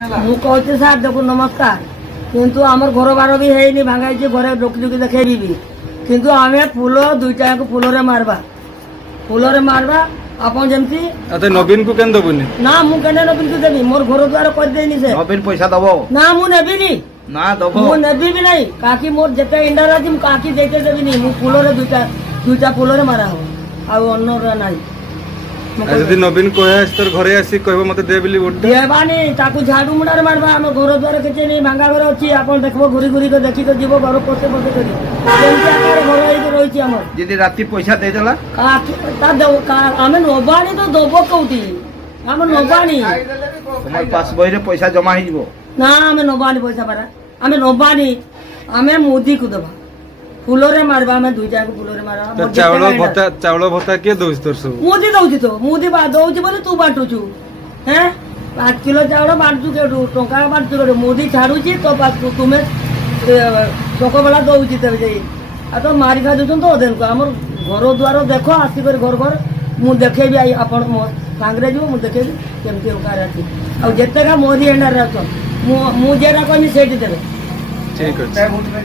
मुझे सार देखो नमस्कार किंतु आमर घर बार भी है भांगाई घरे लोक लोक देखेबी भी किंतु आम फूल दुईटा फूल फूल मारवा आपन जमती नवीन को केन दबुनी ना मु केने नवीन को देबी मोर घर द्वार कर देनी से नवीन पैसा दबो ना मु नेबी ना दबो मु नेबी भी नहीं काकी मोर जते इंडा राजी मु काकी देते देबी नहीं मु फूल दुईटा फूल मारा हो आ अन्नर नहीं जदि नवीन कहे तोर घरे आसी कहबो मते दे बिली वोट देबानी ताकू झाड़ू मुंडार मारबा हम घर द्वार के नहीं भांगा घर अछि आपन देखबो घुरी घुरी के देखि के जीवो घर पोसे पोसे करी केमती आकार घर होई रहिछि हमर जदि राती पैसा दे देला काकी ता दो आमे नबानी तो दबो कौटी हम नबानी तुम्हार पास बही रे पैसा जमा ही जीवो ना आमे नबानी पैसा पारा आमे नबानी आमे मोदी को दबा फूलोरे मारबा में दुईटा को फूलोरे मारबा चावल भत्ता के दोस्त तोर सब मोदी दउछि तो मोदी बा दउछि बोले तू बाटुछु हैं 5 किलो चावल बाटुछु केडू टंका बाटुछु केडू मोदी छाडुछि तो पास तुमे सको बेला दउछि तबे जाई आ तो मारी खा दउछन तो ओदेन को हमर घर द्वार देखो आसी कर घर घर मु देखेबी आई आपण मो सांगरे जो मु देखेबी केमती ओकार अछि आ जेतेका मोदी एंडर रहछन मु जेरा कोनी सेठी देबे ठीक अछि।